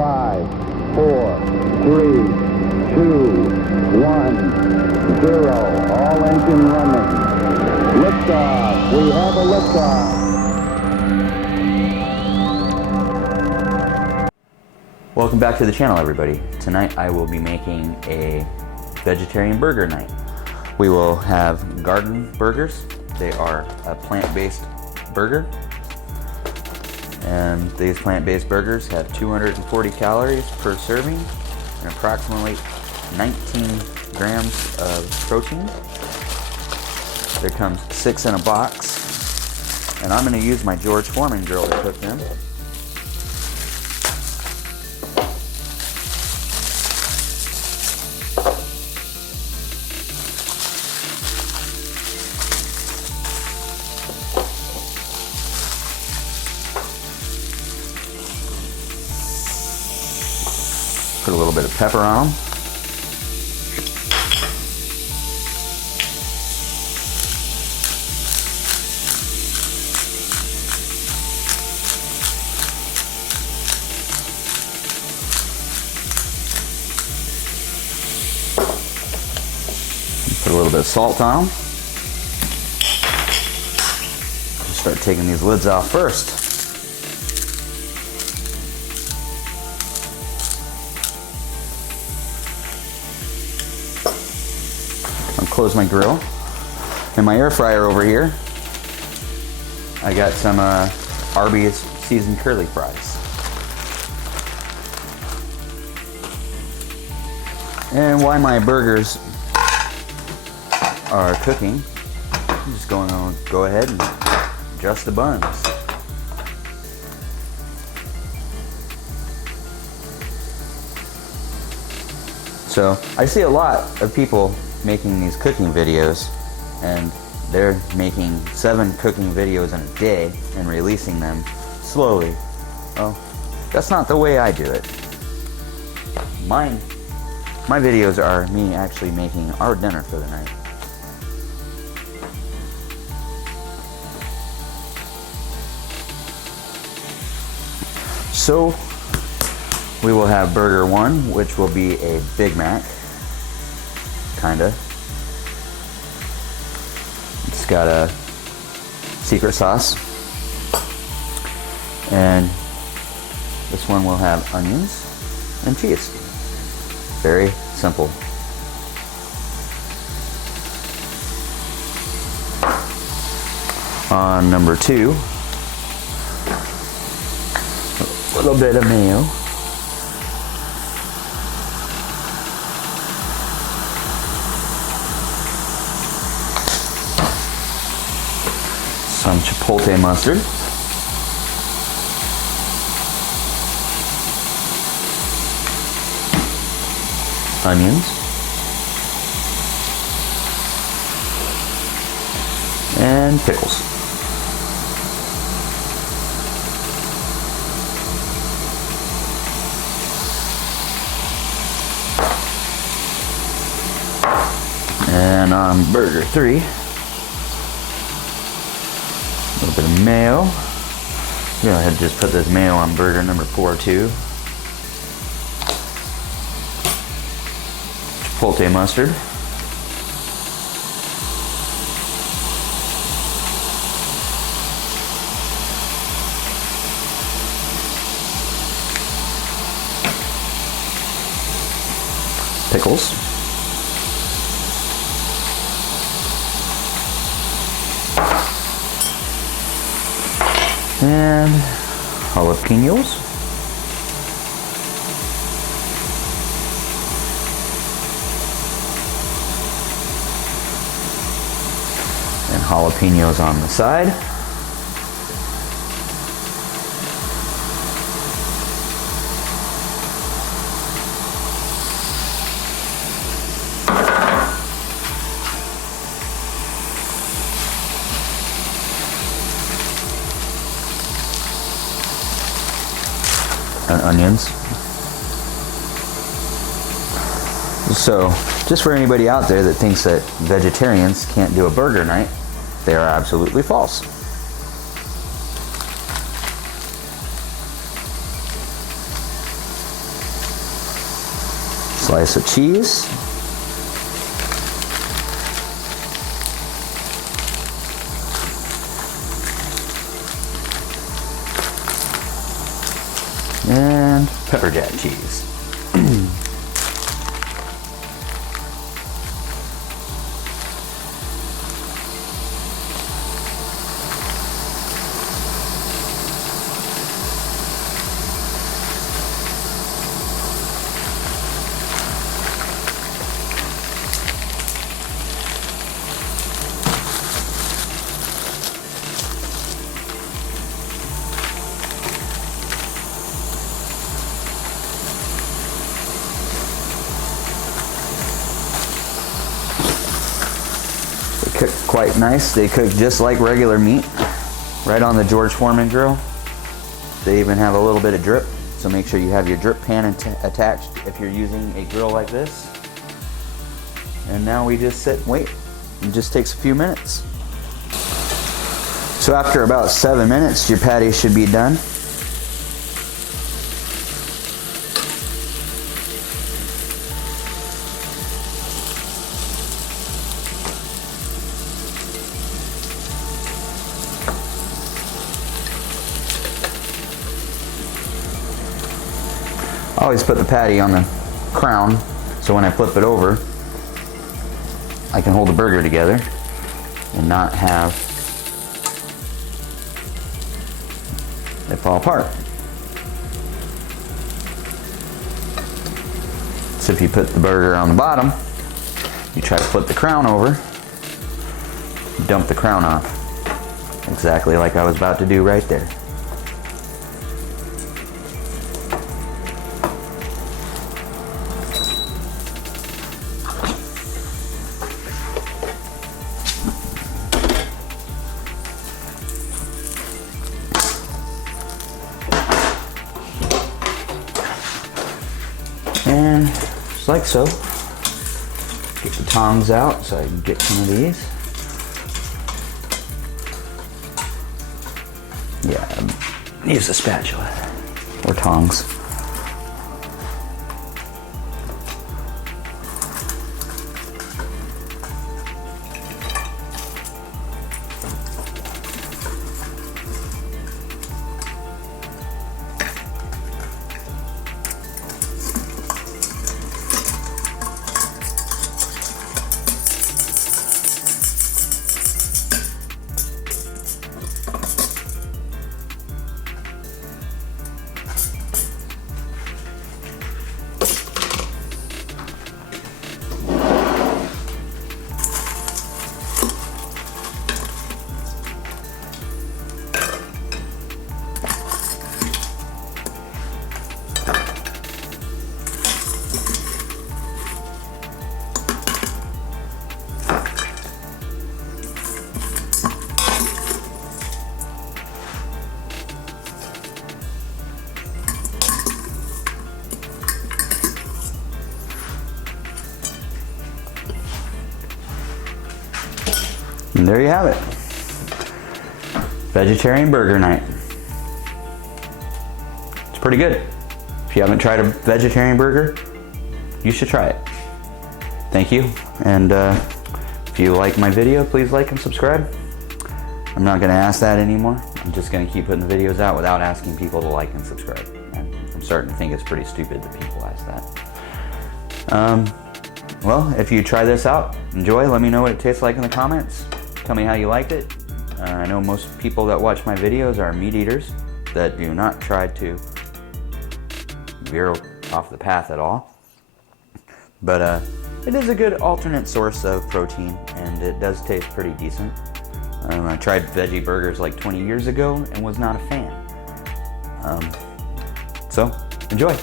5, 4, 3, 2, 1, 0. All engine running. Liftoff. We have a liftoff. Welcome back to the channel, everybody. Tonight I will be making a vegetarian burger night. We will have Gardein burgers. They are a plant-based burger. And these plant-based burgers have 240 calories per serving and approximately 19 grams of protein. There comes 6 in a box. And I'm going to use my George Foreman grill to cook them. Put a little bit of pepper on them. Put a little bit of salt on them. Just start taking these lids off first. Close my grill. And my air fryer over here, I got some Arby's seasoned curly fries. And while my burgers are cooking, I'm just going to go ahead and adjust the buns. So I see a lot of people making these cooking videos, and they're making 7 cooking videos in a day and releasing them slowly. Well, that's not the way I do it. My videos are me actually making our dinner for the night. So we will have burger 1, which will be a Big Mac. Kinda. It's got a secret sauce. And this one will have onions and cheese. Very simple. On number 2, a little bit of mayo. Some chipotle mustard. Onions. And pickles. And on burger 3, a little bit of mayo. Go ahead and just put this mayo on burger number 4 too. Chipotle mustard. Pickles. And jalapenos. And jalapenos on the side. And onions. So, just for anybody out there that thinks that vegetarians can't do a burger night, they are absolutely false. Slice of cheese. And pepper jack cheese. They cook quite nice. They cook just like regular meat, right on the George Foreman grill. They even have a little bit of drip, so make sure you have your drip pan attached if you're using a grill like this. And now we just sit and wait. It just takes a few minutes. So after about 7 minutes, your patty should be done. I always put the patty on the crown, so when I flip it over, I can hold the burger together and not have it fall apart. So if you put the burger on the bottom, you try to flip the crown over, dump the crown off, exactly like I was about to do right there. And just like so, get the tongs out so I can get some of these. Yeah, use a spatula or tongs. And there you have it. Vegetarian burger night. It's pretty good. If you haven't tried a vegetarian burger, you should try it. Thank you. And if you like my video, please like and subscribe. I'm not gonna ask that anymore. I'm just gonna keep putting the videos out without asking people to like and subscribe. And I'm starting to think it's pretty stupid that people ask that. Well, if you try this out, enjoy. Let me know what it tastes like in the comments. Tell me how you liked it. I know most people that watch my videos are meat eaters that do not try to veer off the path at all. But it is a good alternate source of protein, and it does taste pretty decent. I tried veggie burgers like 20 years ago and was not a fan. So, enjoy.